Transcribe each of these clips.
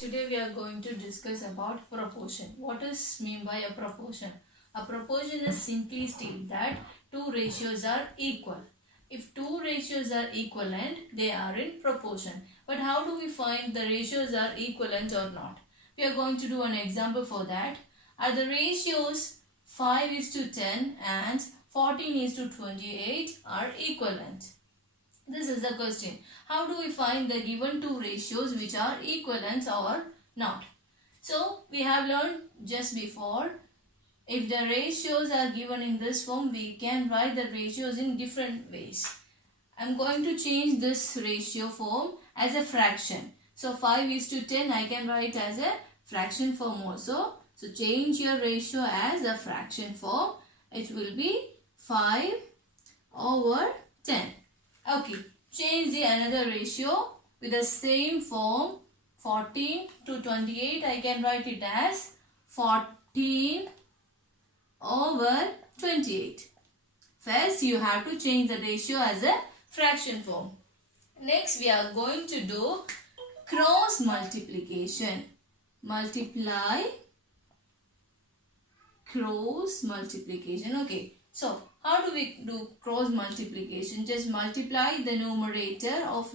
Today we are going to discuss about proportion. What is mean by a proportion? A proportion is simply state that two ratios are equal. If two ratios are equivalent, they are in proportion. But how do we find the ratios are equivalent or not? We are going to do an example for that. Are the ratios 5:10 and 14:28 are equivalent? This is the question. How do we find the given two ratios which are equivalent or not? So, we have learned just before, if the ratios are given in this form, we can write the ratios in different ways. I am going to change this ratio form as a fraction. So, 5:10 I can write as a fraction form also. So, change your ratio as a fraction form. It will be 5/10. Okay, change the another ratio with the same form 14:28. I can write it as 14/28. First, you have to change the ratio as a fraction form. Next, we are going to do cross multiplication. Multiply, cross multiplication. Okay, so how do we do cross multiplication? Just multiply the numerator of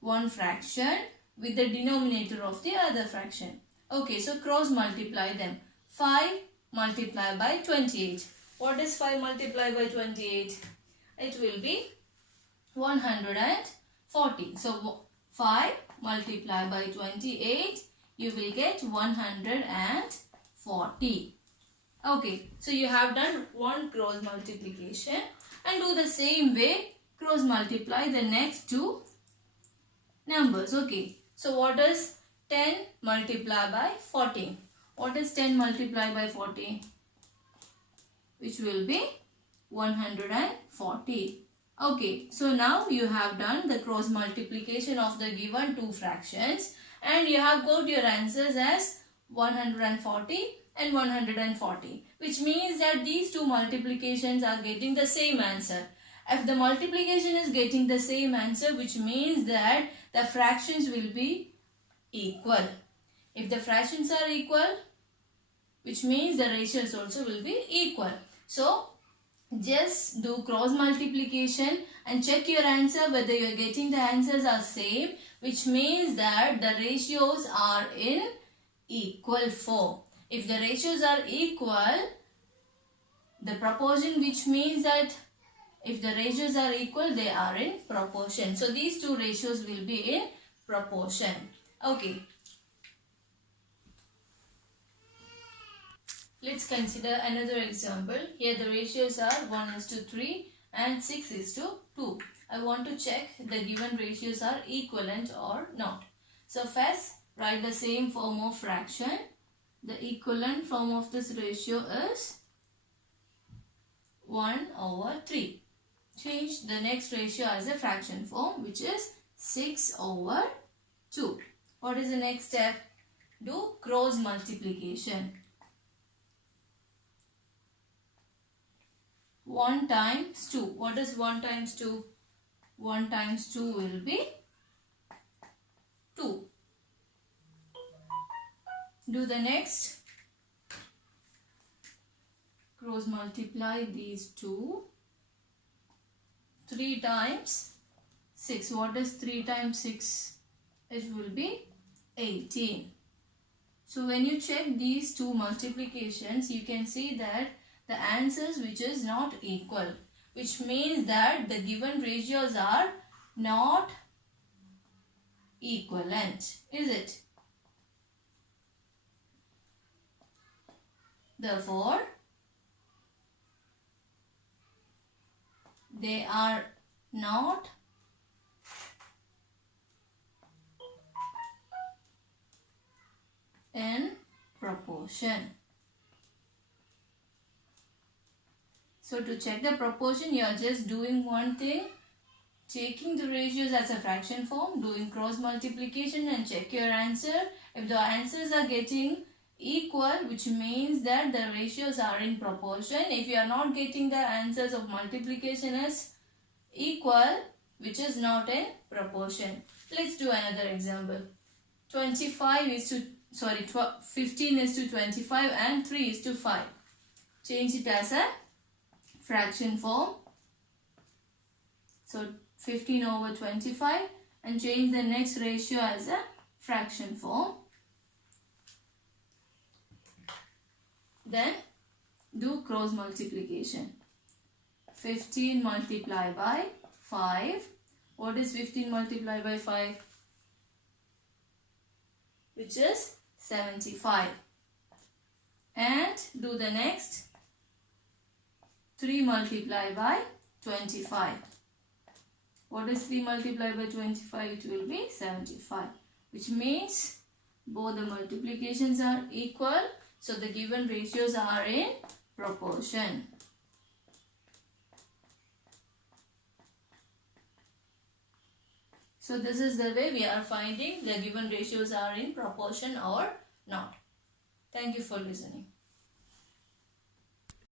one fraction with the denominator of the other fraction. Okay, so cross multiply them. 5 multiplied by 28. What is 5 multiplied by 28? It will be 140. So 5 multiplied by 28, you will get 140. Okay, so you have done one cross multiplication, and do the same way, cross multiply the next two numbers. Okay, so what is 10 multiplied by 14? What is 10 multiplied by 14? Which will be 140. Okay, so now you have done the cross multiplication of the given two fractions, and you have got your answers as 140 and 140, which means that these two multiplications are getting the same answer. If the multiplication is getting the same answer, which means that the fractions will be equal. If the fractions are equal, which means the ratios also will be equal. So, just do cross multiplication and check your answer whether you are getting the answers are same, which means that the ratios are in equal form. If the ratios are equal, the proportion, which means that if the ratios are equal, they are in proportion. So, these two ratios will be in proportion. Okay. Let's consider another example. Here the ratios are 1:3 and 6:2. I want to check the given ratios are equivalent or not. So, first write the same form of fraction. The equivalent form of this ratio is 1/3. Change the next ratio as a fraction form, which is 6/2. What is the next step? Do cross multiplication. 1 times 2. What is 1 times 2? 1 times 2 will be 2. Do the next. Cross multiply these two. 3 times 6. What is 3 times 6? It will be 18. So when you check these two multiplications, you can see that the answers which is not equal, which means that the given ratios are not equivalent. Is it? Therefore, they are not in proportion. So, to check the proportion, you are just doing one thing, taking the ratios as a fraction form, doing cross multiplication and check your answer. If the answers are getting equal, which means that the ratios are in proportion. If you are not getting the answers of multiplication as equal, which is not in proportion. Let's do another example. 15 is to 25 and 3 is to 5. Change it as a fraction form. So 15 over 25 and change the next ratio as a fraction form. Then do cross multiplication. 15 multiplied by 5. What is 15 multiplied by 5? Which is 75. And do the next. 3 multiplied by 25. What is 3 multiplied by 25? It will be 75. Which means both the multiplications are equal. So the given ratios are in proportion. So this is the way we are finding the given ratios are in proportion or not. Thank you for listening.